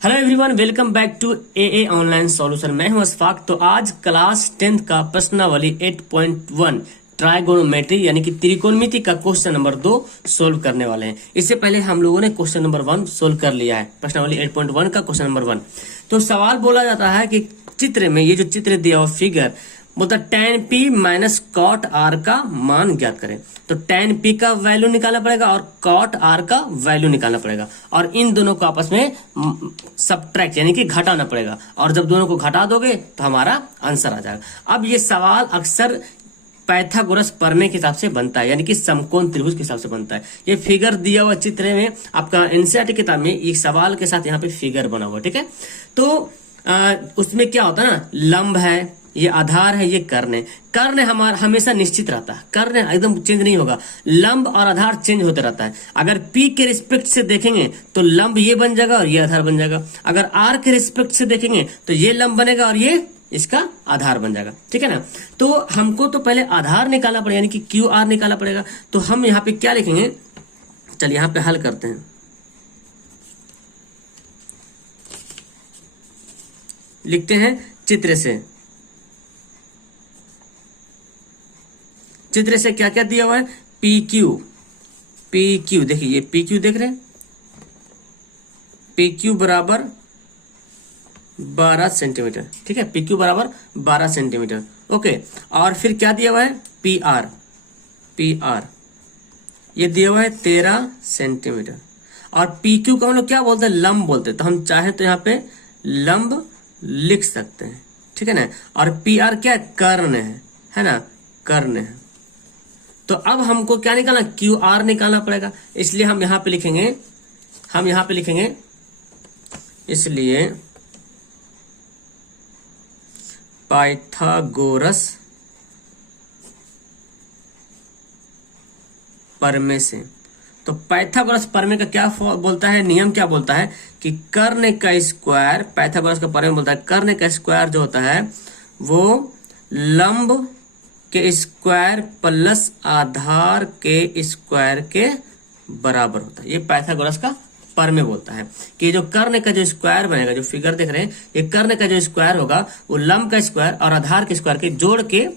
Hello everyone, welcome back to a online solution. मैं हूं अशफाक। तो आज क्लास 10th का प्रश्नावली 8.1 ट्राइगोनोमेट्री यानी कि त्रिकोणमिति का क्वेश्चन नंबर 2 सोल्व करने वाले हैं। इससे पहले हम लोगों ने क्वेश्चन नंबर 1 सोल्व कर लिया है, प्रश्नावली 8.1 का क्वेश्चन नंबर 1। तो सवाल बोला जाता है कि चित्र में, ये जो चित्र दिया हुआ फिगर बोलता tan p minus cot r का मान ज्ञात करें। तो tan p का वैल्यू निकालना पड़ेगा और कॉट r का वैल्यू निकालना पड़ेगा और इन दोनों को आपस में सबट्रैक्ट यानी कि घटाना पड़ेगा। और जब दोनों को घटा दोगे तो हमारा आंसर आ जाएगा। अब ये सवाल अक्सर पाइथागोरस प्रमेय के हिसाब से बनता है, यानी कि समकोण त्रिभुज के हिसाब से बनता है। ये फिगर दिया हुआ चित्र में आपका एनसीईआरटी किताब में एक सवाल के साथ यहाँ पे फिगर बना हुआ, ठीक है। तो उसमें क्या होता है ना, लंब है, ये आधार है, ये कर्ण है। कर्ण हमारा हमेशा निश्चित रहता है, कर्ण एकदम चेंज नहीं होगा। लंब और आधार चेंज होते रहता है। अगर P के रिस्पेक्ट से देखेंगे तो लंब ये बन जाएगा और ये आधार बन जाएगा। अगर R के रिस्पेक्ट से देखेंगे तो ये लंब बनेगा और ये इसका आधार बन जाएगा, ठीक है ना। तो हमको तो पहले आधार निकालना पड़ेगा, यानी कि QR निकालना पड़ेगा। तो हम यहाँ पे क्या लिखेंगे, चलिए यहाँ पे हल करते हैं। लिखते हैं चित्र से क्या क्या दिया हुआ है। PQ देखिए, ये PQ देख रहे हैं, PQ बराबर 12 सेंटीमीटर, ठीक है। PQ बराबर 12 सेंटीमीटर, ओके। और फिर क्या दिया हुआ है, PR ये दिया हुआ है 13 सेंटीमीटर। और PQ को हम लोग क्या बोलते हैं, लंब बोलते हैं। तो हम चाहे तो यहाँ पे लंब लिख सकते हैं, ठीक है ना। और PR क्या है, कर्ण है ना, कर्ण है। तो अब हमको क्या निकालना, QR निकालना पड़ेगा। इसलिए हम यहाँ पे लिखेंगे, इसलिए पाइथागोरस प्रमेय से। तो पाइथागोरस प्रमेय का क्या बोलता है, नियम क्या बोलता है कि कर्ण का स्क्वायर, पाइथागोरस का प्रमेय बोलता है कर्ण का स्क्वायर जो होता है वो लंब के स्क्वायर प्लस आधार के स्क्वायर के बराबर होता है। ये पाइथागोरस का प्रमेय बोलता है कि जो कर्ण का जो स्क्वायर बनेगा, जो फिगर देख रहे हैं, ये कर्ण का जो स्क्वायर होगा वो लंब का स्क्वायर और आधार के स्क्वायर के जोड़ के,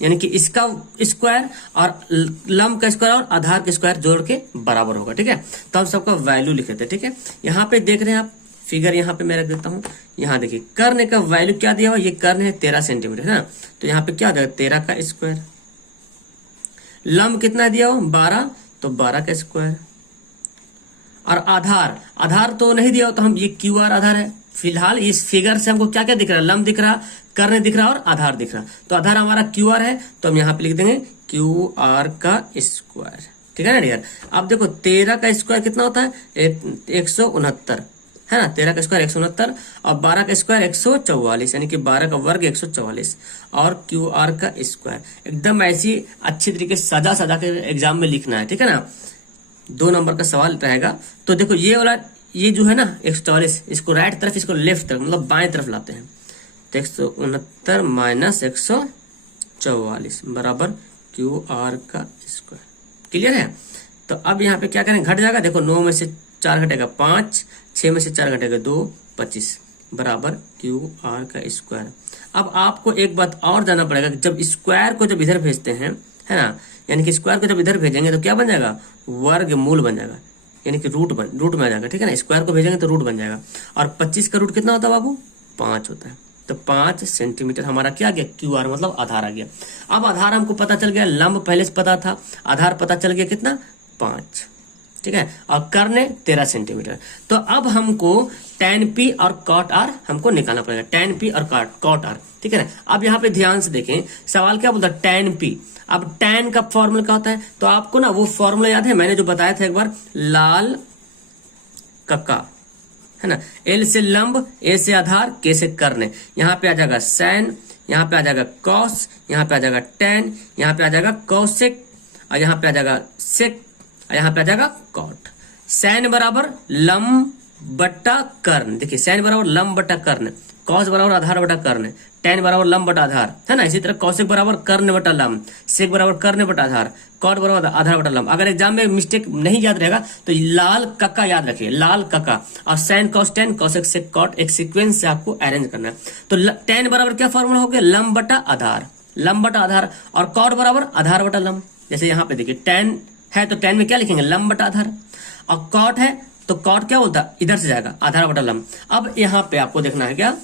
यानी कि इसका स्क्वायर और लंब का स्क्वायर और आधार के स्क्वायर जोड़ के बराबर होगा, ठीक है। तो हम सबका वैल्यू लिख देते हैं, ठीक है। यहाँ पे देख रहे हैं आप फिगर, यहाँ पे मैं रख देता हूँ। यहाँ देखिए कर्ण का वैल्यू क्या दिया हुआ, ये कर्ण है 13 सेंटीमीटर, है ना। तो यहाँ पे क्या हो जाएगा, 13 का स्क्वायर। लंब कितना दिया हुआ, 12, तो 12 का स्क्वायर। और आधार तो नहीं दिया हो, तो हम ये QR आधार है। फिलहाल इस फिगर से हमको क्या क्या दिख रहा है, लंब दिख रहा, कर्ण दिख रहा और आधार दिख रहा। तो आधार हमारा QR है, तो हम यहाँ पे लिख देंगे QR का स्क्वायर, ठीक है ना डियर। अब देखो 13 का स्क्वायर कितना होता है, 169, है ना। 13 का स्क्वायर 169 और 12 का स्क्वायर 144, यानी कि 12 का वर्ग 144 और QR का स्क्वायर। एकदम ऐसी अच्छी तरीके से सजा के एग्जाम में लिखना है, ठीक है ना। 2 नंबर का सवाल रहेगा। तो देखो ये वाला, ये जो है ना 144, इसको राइट तरफ, इसको लेफ्ट तरफ, मतलब बाएं तरफ लाते हैं। तो 169 माइनस 144 बराबर QR का स्क्वायर। क्लियर है। तो अब यहाँ पे क्या करें, घट जाएगा। देखो 9 में से 4 घटेगा 5, 6 में से 4 घटेगा 2, 25 बराबर QR का स्क्वायर। अब आपको एक बात और जानना पड़ेगा कि जब स्क्वायर को जब इधर भेजते हैं, है ना, यानी कि स्क्वायर को जब इधर भेजेंगे तो क्या बन जाएगा, वर्गमूल बन जाएगा, यानी कि रूट में आ जाएगा, ठीक है ना। स्क्वायर को भेजेंगे तो रूट बन जाएगा। और 25 का रूट कितना होता है बाबू, 5 होता है। तो 5 सेंटीमीटर हमारा क्या आ गया, QR मतलब आधार आ गया। अब आधार हमको पता चल गया, लंब पहले से पता था, आधार पता चल गया कितना, 5, ठीक है। और कर्ण 13 सेंटीमीटर। तो अब हमको tan P और cot R हमको निकालना पड़ेगा, tan P और cot R, ठीक है ना। अब यहाँ पे ध्यान से देखें, सवाल क्या बोलता है, tan P। अब tan का फॉर्मूला क्या होता है, तो आपको ना वो फॉर्मूला याद है, मैंने जो बताया था एक बार, लाल कक्का, है ना। L से लंब, A से आधार, K से कर्ण। यहाँ पे आ जाएगा sin, यहाँ पे आ जाएगा cos, यहाँ पे आ जाएगा tan, यहाँ पे आ जाएगा cosec और यहाँ पे आ जाएगा sec और यहाँ पे आ जाएगा कॉट। सैन बराबर लंब बटा कर्ण, देखिए साइन बराबर लंब बटा कर्ण, कॉस बराबर आधार बटा कर्ण, tan बराबर लंब बटा आधार, है ना। इसी तरह कौशिक बराबर कर्ण बटा लंब, सेक बराबर कर्ण बटा आधार, कॉट बराबर आधार बटा लंब। अगर एग्जाम में मिस्टेक नहीं याद रहेगा तो लाल कक्का याद रखिए, लाल कक्का, और sine cos tan cosec sec cot एक सीक्वेंस से आपको अरेंज करना है। तो tan बराबर क्या फॉर्मूला हो गया, लंब बटा आधार, लंब बटा आधार, और कॉट बराबर आधार बटा लंब। जैसे यहाँ पे देखिए tan है तो tan में क्या लिखेंगे, लंब बटा आधार, और कॉट है तो कॉट क्या बोलता है, इधर से जाएगा आधार बटा लंब। अब यहाँ पे आपको देखना है क्या,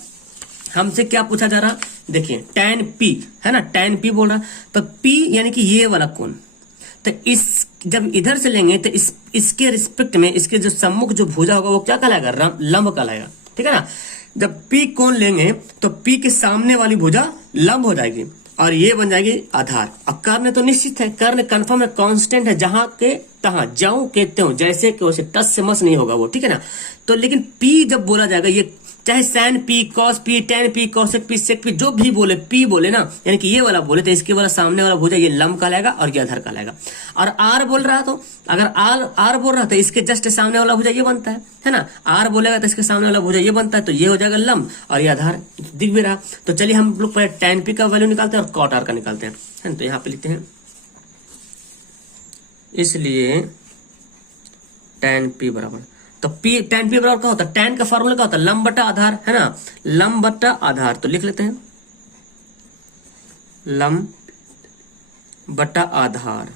हमसे क्या पूछा जा रहा, देखिए tan p है ना, tan p बोल रहा, तो p यानी कि ये वाला कोण, तो इस जब इधर से लेंगे तो इसके रिस्पेक्ट में इसके जो सम्मुख जो भुजा होगा वो क्या कहलाएगा, लंब कहलाएगा, ठीक है ना। जब p कोण लेंगे तो p के सामने वाली भुजा लंब हो जाएगी और ये बन जाएगी आधार। अब कर्ण तो निश्चित है, कर्ण कंफर्म है, कांस्टेंट है, जहां के तहां, जाऊं के त्यों, जैसे कि वैसे, टस से मस नहीं होगा वो, ठीक है ना। तो लेकिन p जब बोला जाएगा, ये चाहे sine P, cos P, tan P, cosec P, sec P, जो भी बोले, पी बोले ना, यानी कि ये वाला बोले तो इसके वाला सामने वाला भुजा ये लंब कहलाएगा और ये आधार कहलाएगा। और आर बोल रहा तो अगर आर बोल रहा तो इसके जस्ट सामने वाला भुजा ये बनता है ना। आर बोलेगा तो इसके सामने वाला भुजा ये बनता है, तो ये हो जाएगा लंब और ये आधार दिख भी रहा। तो चलिए हम लोग पहले टेन पी का वैल्यू निकालते हैं और कॉट आर का निकालते हैं, है ना। तो यहाँ पे लिखते हैं, इसलिए टेन पी बराबर, तो tan p बराबर क्या होता है, tan का फॉर्मूला क्या होता है, लंब बटा आधार, है ना, लंब बटा आधार। तो लिख लेते हैं लंब बटा आधार।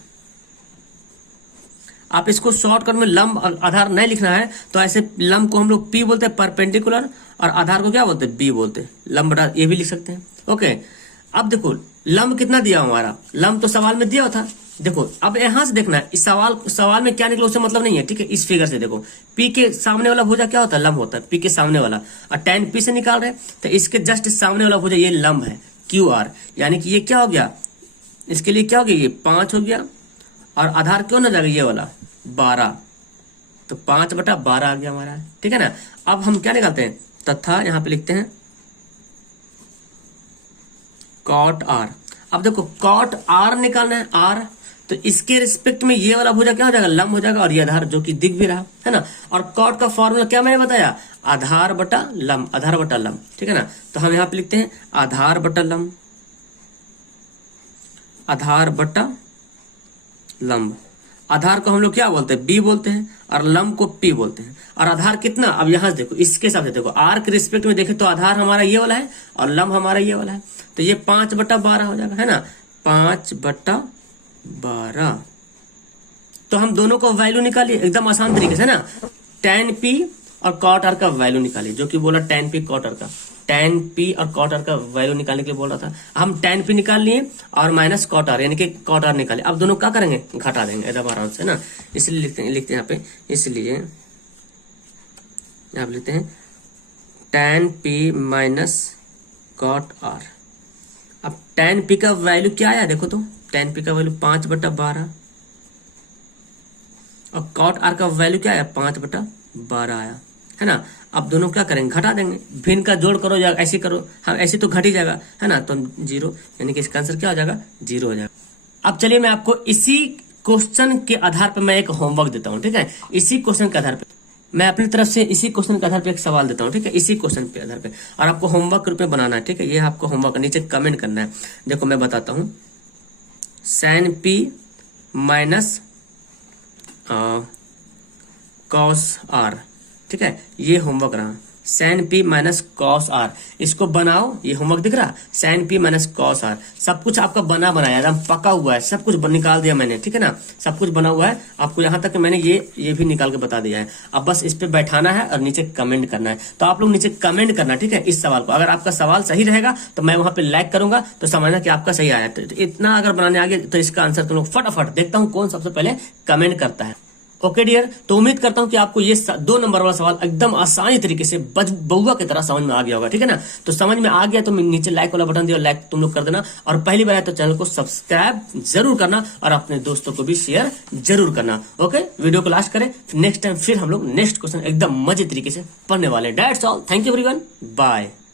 आप इसको शॉर्टकट में लंब आधार नहीं लिखना है तो ऐसे लंब को हम लोग p बोलते हैं परपेंडिकुलर, और आधार को क्या बोलते हैं, b बोलते हैं, लंब बटा, ये भी लिख सकते हैं। ओके, अब देखो लंब कितना दिया हमारा, लंब तो सवाल में दिया था, देखो अब यहां से देखना है, इस सवाल में क्या निकला उससे मतलब नहीं है, ठीक है। इस फिगर से देखो, p के सामने वाला भुजा क्या होता है, लंब होता है, p के सामने वाला, और tan p से निकाल रहे हैं तो इसके जस्ट सामने वाला भुजा ये लंब है, QR, यानी कि ये क्या हो गया, इसके लिए क्या हो गया, ये 5 हो गया, और आधार क्यों ना जाएगा ये वाला 12, तो 5/12 आ गया हमारा, ठीक है ना। अब हम क्या निकालते हैं, तथा यहाँ पे लिखते हैं कॉट आर। अब देखो कॉट आर निकालना है, आर, तो इसके रिस्पेक्ट में ये वाला भुजा क्या हो जाएगा, लंब हो जाएगा, और ये आधार जो कि दिख भी रहा है ना। और कॉट का फॉर्मूला क्या मैंने बताया, आधार बटा लंब, आधार बटा लंब, ठीक है ना। तो हम यहाँ पे लिखते हैं आधार बटा लंब, आधार बटा लंब। आधार को हम लोग क्या बोलते हैं, b बोलते हैं, और लंब को p बोलते हैं। और आधार कितना, अब यहां से देखो, इसके हिसाब से देखो, r के रिस्पेक्ट में देखे तो आधार हमारा ये वाला है और लंब हमारा ये वाला है, तो ये 5/12 हो जाएगा, है ना, 5/12। तो हम दोनों को वैल्यू निकालिए एकदम आसान तरीके से ना, tan p और कॉट आर का वैल्यू निकालिए, जो कि बोला tan p कॉट आर का, tan p और कॉट आर का वैल्यू निकालने के लिए बोल रहा था। हम tan p निकाल लिए और माइनस कॉट आर, यानी कि कॉट आर निकाले। अब दोनों क्या करेंगे, घटा देंगे एकदम आराम से ना। इसलिए लिखते हैं यहाँ पे, इसलिए यहाँ पे लिखते हैं tan p minus cot r. अब tan p का वैल्यू क्या आया देखो, तो tan p का वैल्यू 5/12 और कॉट आर का वैल्यू क्या आया, 5/12 आया, है ना। अब दोनों क्या करेंगे, घटा देंगे, भिन्न का जोड़ करो या ऐसे करो, हाँ ऐसे तो घट ही जाएगा, है ना, तो 0, यानी कि इसका आंसर क्या हो जाएगा, 0 हो जाएगा। अब चलिए मैं आपको इसी क्वेश्चन के आधार पर मैं एक होमवर्क देता हूँ, ठीक है। इसी क्वेश्चन के आधार पर मैं अपनी तरफ से इसी क्वेश्चन के आधार पर एक सवाल देता हूँ, ठीक है, इसी क्वेश्चन के आधार पर, और आपको होमवर्क के रूप में बनाना है, ठीक है। ये आपको होमवर्क नीचे कमेंट करना है। देखो मैं बताता हूँ, sin p minus cos r, ठीक है, ये होमवर्क रहा, sin p minus cos r, इसको बनाओ, ये होमवर्क दिख रहा, sin p minus cos r, सब कुछ आपका बना बनाया एकदम पका हुआ है, सब कुछ निकाल दिया मैंने, ठीक है ना, सब कुछ बना हुआ है आपको, यहाँ तक मैंने ये भी निकाल के बता दिया है। अब बस इस पे बैठाना है और नीचे कमेंट करना है। तो आप लोग नीचे कमेंट करना, ठीक है, इस सवाल को। अगर आपका सवाल सही रहेगा तो मैं वहां पे लाइक करूंगा, तो समझना कि आपका सही आया। तो इतना अगर बनाने आ गया तो इसका आंसर तुम लोग फटाफट, देखता हूँ कौन सबसे पहले कमेंट करता है। ओके डियर, तो उम्मीद करता हूं कि आपको ये 2 नंबर वाला सवाल एकदम आसानी तरीके से बउआ की तरह समझ में आ गया होगा, ठीक है ना। तो समझ में आ गया तो नीचे लाइक वाला बटन दिया, लाइक तुम लोग कर देना, और पहली बार आए तो चैनल को सब्सक्राइब जरूर करना और अपने दोस्तों को भी शेयर जरूर करना। ओके, वीडियो को लास्ट करें, नेक्स्ट टाइम फिर हम लोग नेक्स्ट क्वेश्चन एकदम मजे तरीके से पढ़ने वाले। That's all, thank you everyone, bye.